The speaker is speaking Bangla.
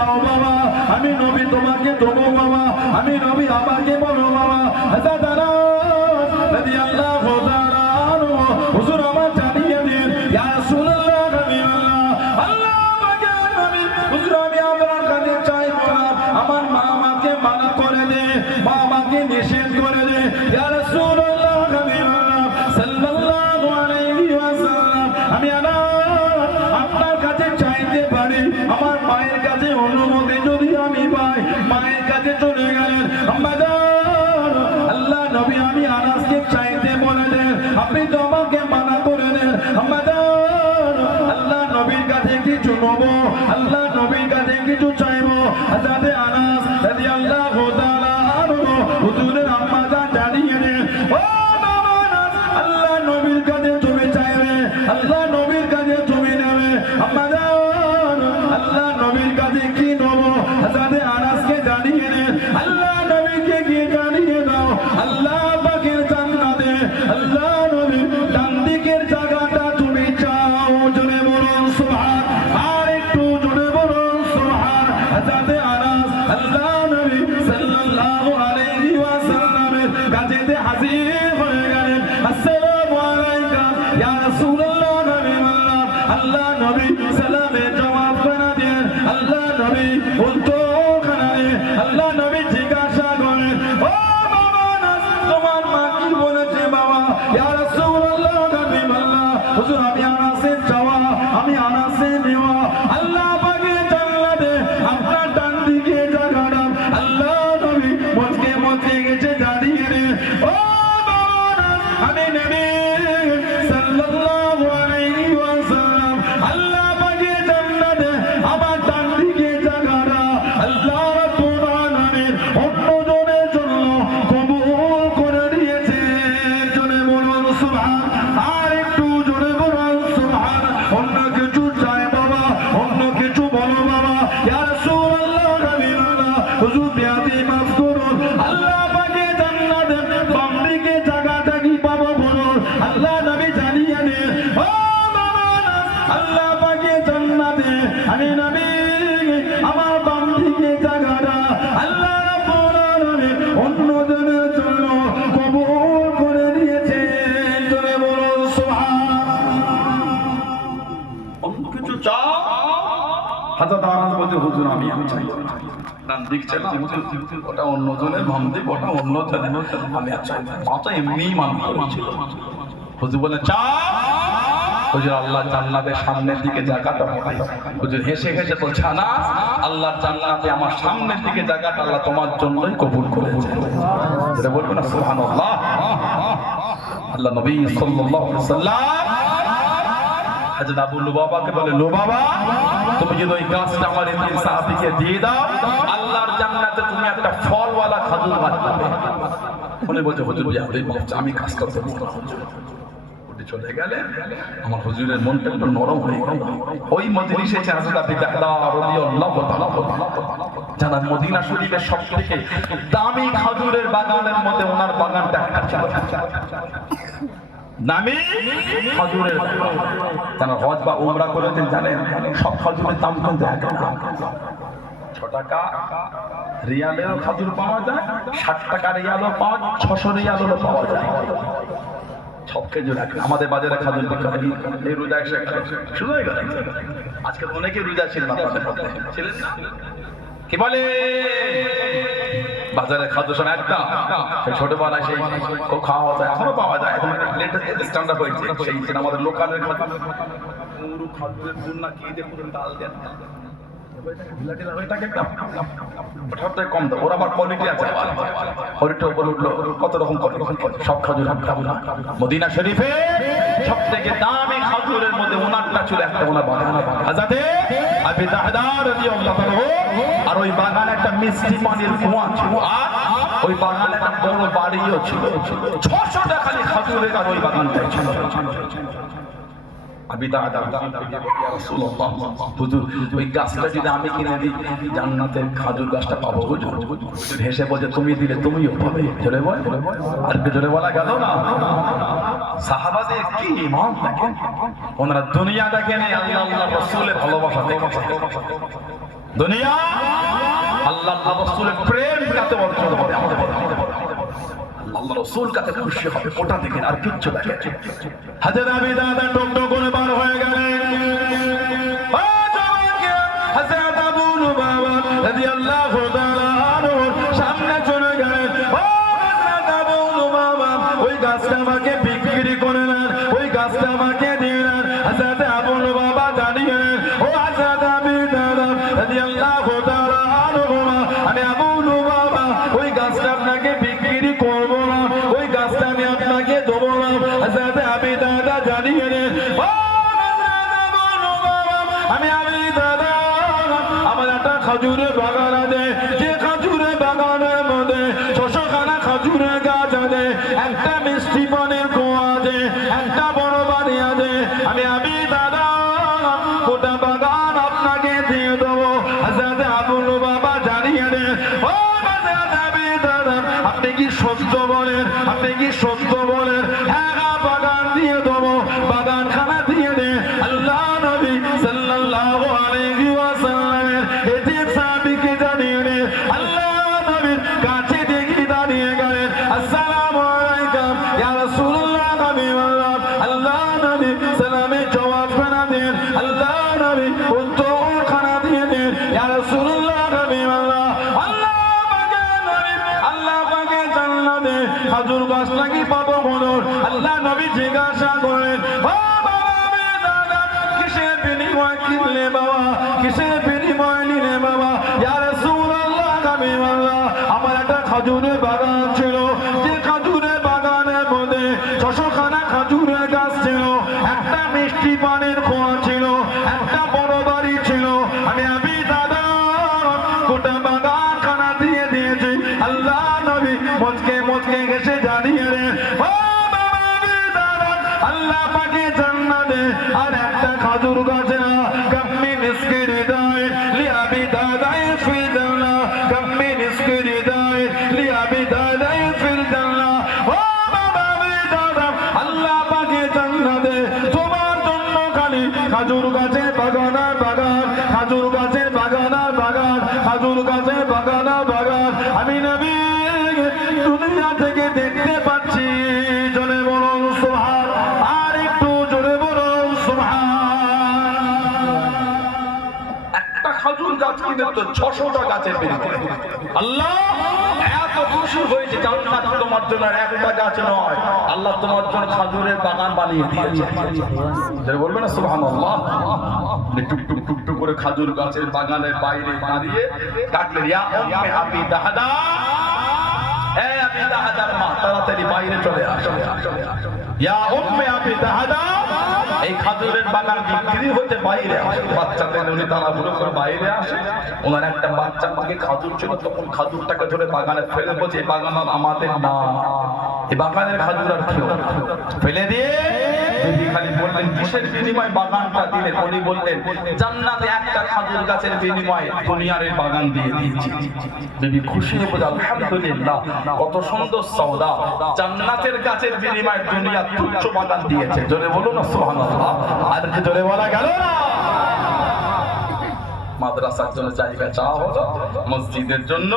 চাও বাবা, আমি নবী তোমাকে দেবো বাবা, আমি নবী আমাকে বলো বাবা। হযরত আনাস রাদিয়াল্লাহু তাআলা আনহু হুজুর আমার জানিয়ে দিন, ইয়া রাসূলুল্লাহ হাবিবাল্লাহ, আল্লাহ আমাকে নবী হুজুর আমি আপনার কাছে চাইবো না, আমার মা আমাকে মানা করে দে, মা আমাকে নিষেধ করে দে, ইয়া রাসূলুল্লাহ হাবিবাল্লাহ সাল্লাল্লাহু আলাইহি ওয়াসাল্লাম, আমি আপনার কাছে চাইতে পারি, আমার মায়ের কাছে অনুমতি যদি আমি পাই, মায়ের কাছে চলে গেলেন আম্মাজান, আল্লাহ নবী আমি আনাসকে চাইতে বলে দেন, আপনি তো আমাকে মানা করে দেন আম্মাজান, আল্লাহ নবীর কাছে কিছু নেবো, আল্লাহ নবীর কাছে কিছু চাইবো। হযরত আনাস রাদিয়াল্লাহু তাআলা আনহু হুজুরের আম্মাজান জানিয়ে দেন, ও বাবা আনাস, আল্লাহ নবীর কাছে তুমি চাইবে, আল্লাহ নবীর কাছে তুমি নেবে আম্মাজান, আল্লাহ নবীর কাছে কি নেবো? হযরত আনাসকে জানিয়ে দেন, আল্লাহ নবীকে গিয়ে জানিয়ে দাও, আল্লাহ পাকের জান্নাতে আল্লাহ নবী ডান দিকের জায়গাটা তুমি চাও, জোরে বলুন সুবহান, আর একটু জোরে বলুন সুবহান। হযরত আনাস আল্লাহ নবী সাল্লাল্লাহু আলাইহি ওয়াসাল্লামের কাছেতে হাজির হয়ে গেলেন, আসসালামু আলাইকা ইয়া রাসূলুল্লাহ হাবিবাল্লাহ, আল্লাহ নবী সালামের জবাব করে দেন, আল্লাহ নবী উত্তর করে, আল্লাহ নবী জিজ্ঞাসা করেন, ও বাবা আনাস, তোমার মা কি বলেছে বাবা? ইয়া রাসূলুল্লাহ হাবিবাল্লাহ, হুজুর আমি আনাসের চাওয়া, আমি আনাসের নেওয়া, আল্লাহ পাকের জান্নাতে আপনার ডান দিকে জায়গাটা আল্লাহ নবী মুচকে মুচকে গেছে দাঁড়িয়ে রে, ও বাবা আনাস, আমি নবী সাল্লাল্লাহু আলাইহি ওয়াসাল্লাম আল্লাহ পাকের জান্নাতে আমার ডান দিকে জায়গাটা আল্লাহ রাব্বুল আলামিন অন্যজনের জন্য কবুল করে দিয়েছেন, জোরে বলুন সুবহান, আর একটু জোরে বলুন সুবহান। অন্য কিছু চাই বাবা, অন্য কিছু বলো বাবা, ইয়া রাসূলুল্লাহ হাবিবাল্লাহ, হুজুর বিয়াদি মাফ করুন, আল্লাহ পাকের জান্নাতে বাম দিকে জায়গাটা কি পাবো বলুন? আল্লাহ নবী জানিয়ে দেন, ও বাবা আনাস, আল্লাহ পাকের জান্নাতে আমি নবী আমার বাম দিকে জায়গাটা আল্লাহ রাব্বুল আলামিন অন্যজনের জন্য কবুল করে দিয়েছেন, জোরে বলুন সুবহান। অন্য কিছু চাও? হযরত আনাস বলতে হুজুর আমি চাই ডান দিক চাই না, ওটা অন্যজনের বাম দিক, ওটা অন্যজনের, আমি চাই না, মা তো এমনিই মান করেছিল। হুজুর বলে চা, হুজুর আল্লাহ জান্নাতের সামনের দিকে জায়গাটা, হুজুর হেসে হেসে বলছে আনাস, আল্লাহ জান্নাতে আমার সামনের দিকে জায়গাটা আল্লাহ তোমার জন্যই কবুল করেছে, এটা বলবো না সুবহানাল্লাহ। আল্লাহ নবী সাল্লাল্লাহু আলাইহি ওয়াসাল্লাম হযরত আবু লুবাবাকে বলে, লুবাবা তুমি যদি ওই গাছটা আমার এই তিন সাহাবীকে দিয়ে দাও, আল্লাহর জান্নাতে তুমি একটা ফলওয়ালা খেজুর গাছ পাবে। উনি বলছে হুজুর আমি কাজ করতে পারবো না। উঠে চলে গেলে আমার হুজুরের মনটা একটু নরম হয়ে গেল। ওই মজলিসে হযরত আবু দারদা রাদিয়াল্লাহু তাআলা জানান মদিনা শরীফের সবথেকে দামি খেজুরের বাগানের মধ্যে ওনার বাগানটা একটা ছিল, নামি খেজুরের। যারা হজ বা উমরা করেছেন জানেন সব খেজুরের দাম কিন্তু এক না। 6 টাকা রিয়ালেরও খেজুর পাওয়া যায়, 60 টাকা রিয়ালও পাওয়া যায়, 600 রিয়ালেরও পাওয়া যায়। সব খেজুর এক। আমাদের বাজারে খেজুর বিক্রি হয়, এই রোজা এসে শুরু হয়ে গেল। আজকাল অনেকে রোজা ছিলেন না, ছিলেন না, কি বলে বাজারে খাদ্য শোনা একটা ছোটবেলায় সেই খাওয়া হতো, এখনো পাওয়া যায়, এখন স্ট্যান্ডার্ড হয়েছে। সেই আমাদের লোকালের খাদ্য পুরো খাদ্যের গুণ না কি দিয়ে পুরো ডাল দেন কম দাও, ওরা আবার কোয়ালিটি আছে, কত রকম সব খাজুর খাবো না। মদিনা শরীফে সব থেকে দামি খাজুরের মধ্যে ওনারটা ছিল একটা, ওনার বাগান হযরত আবু দারদা রাদিয়াল্লাহু আনহু, আর ওই বাগানে একটা মিষ্টি পানির কুয়া ছিল, আর ওই বাগানে একটা বড় বাড়িও ছিল। 600 টাকা খালি খাজুরের আর ওই বাগানটাই ছিল। আবু দারদা রাসূলুল্লাহ, হুজুর ওই গাছটা যদি আমি কিনে দিই জান্নাতের খাজুর গাছটা পাবো হুজুর? হেসে বলছে তুমি দিলে তুমিও পাবে। জোরে বল, আর কি জোরে বলা গেল না? সাহাবাদের কি ঈমান দেখেন, ওনারা দুনিয়া দেখেন, আল্লাহ আল্লাহ রাসূলের ভালোবাসা দেখেন। দুনিয়া আল্লাহ রাসূলের প্রেম কাতে অর্জন করে আমাদের আল্লাহ রাসূল কাতে খুশি হবে ওটা দেখেন আর কিচ্ছু দেখেন হযরত আবি দাদা টকটক করে বার হয়ে গেলেন ও জওয়ানকে হযরত আবু লুবাবা রাদিয়াল্লাহু তাআলা আনহু সামনে চলে গেলেন ও হযরত আবু লুবাবা ওই গাছটা আমাকে বিক্রি করে নেন ওই গাছটা আমাকে দিয়ে নেন হযরত আবু লুবাবা জানিয়ে নেন ও হযরত আবি দাদা রাদিয়াল্লাহু তাআলা আনহু আমি আবু লুবাবা ওই গাছটা আপনাকে বিক্রি করব না ওই গাছটা আমি আপনাকে দেব না হযরত আবি দাদা জানিয়ে নেন ও হযরত আবু লুবাবা আমি আবি দাদা আমার একটা খেজুরের বাগান আছে যে খেজুরের বাগানের মধ্যে 600খানা খেজুরের গাছ আছে একটা মিষ্টি পানির কুয়া আছে একটা বড় বাড়ি আছে আমি আবি দাদা গোটা বাগান আপনাকে দিয়ে দেবো হযরত আবু লুবাবা জানিয়ে দেন ও হযরত আবি দাদা আপনি কি সত্য বলেন আপনি কি সত্য বলেন হ্যাঁ বাগান দিয়ে দেবো বাগানখানা দিয়ে দেন আল্লাহ নবী সাল্লাল্লাহু আলাইহি ওয়াসাল্লামের এতে সাহাবীকে জানিয়ে দেন আল্লাহ নবীর কাছে দেখি দাঁড়িয়ে গেলেন আসসালামু আলাইকুম ইয়া রাসূলুল্লাহ হাবিবাল্লাহ আল্লাহ নবী সালামে জবাব খানা দেন আল্লাহ নবী উত্তর খানা দিয়ে দেন ইয়া রাসূলুল্লাহ হাবিবাল্লাহ আল্লাহ পাকে নবী আল্লাহ পাকে জান্নাতে খেজুর গাছ লাগি পাবো বলুন আল্লাহ নবী জিজ্ঞাসা করেন ও বাবা আবি দাদা কিসের বিনিময় কিনলে বাবা কিসের বিনিময় নিলে বাবা ইয়া রাসূলুল্লাহ হাবিবাল্লাহ আমার একটা খেজুরের বাগান ছিল যে খেজুরের বাগানের মধ্যে 600খানা খেজুরের গাছ ছিল একটা মিষ্টি পানির কুয়া ছিল একটা বড় বাড়ি ছিল আমি আবি দাদা গোটা বাগান খানা দিয়ে দিয়েছি আল্লাহ নবী মুচকে মুচকে গেছে জানিয়ে দেন ও বাবা আবি দাদা আল্লাহ পাকে জান্নাতে আর একটা খেজুর গাছে না কাম্মি মিসকি হৃদয় লি আবি দাদা ফিল জান্নাহ কাম্মি মিসকি হৃদয় লি আবি দাদা ফিল জান্নাহ ও বাবা আবি দাদা আল্লাহ পাকে জান্নাতে তোমার জন্য খালি খেজুর গাছে বাগান আর বাগান খেজুর গাছে বাগান আর বাগান খেজুর গাছে বাগান আর বাগান আমি নবী দুনিয়া থেকে দেখতে পাচ্ছি জোরে বলুন সুবহান আর একটু জোরে বলুন সুবহান একটা খেজুর গাছ কিনে তো 600টা গাছের বিনিময়ে আল্লাহ এত খুশি হয়েছে জান্নাত তোমার জন্য একটা গাছ নয় আল্লাহ তোমার জন্য খেজুরের বাগান বানিয়ে দিয়েছে যারা বলবে না সুবহানাল্লাহ টুক টুক টুক টুক করে খেজুর গাছের বাগানের বাইরে দাঁড়িয়ে ডাকলেন ইয়া উম্মে আবি দাহদা এ আবি দাহদার মা তাড়াতাড়ি বাইরে চলে আসো ইয়া উম্মে আবি দাহদা এই খেজুরের বাগান বিক্রি হতে বাইরে আসে বাচ্চাদের উনি তাড়াহুড়ো করে বাইরে আসে ওনার একটা বাচ্চা পাখি খেজুর ছিল তখন খেজুরটাকে ধরে বাগানে ফেলে বলছে এই বাগান আমাদের না এই বাগানের খেজুর আর কেউ ফেলে দিয়ে বিবি খালি বললেন কিসের বিনিময়ে বাগানটা দিলেন উনি বললেন জান্নাতে একটা খেজুর গাছের বিনিময়ে দুনিয়ার এই বাগান দিয়ে দিয়েছি বিবি খুশি হয়ে বলে আলহামদুলিল্লাহ কত সুন্দর সওদা জান্নাতের গাছের বিনিময়ে দুনিয়া তুচ্ছ বাগান দিয়েছে জোরে বলুন না সুবহানাল্লাহ আর কি জোরে বলা গেল না মাদ্রাসার জন্য জায়গা চাওয়া হলো মসজিদের জন্য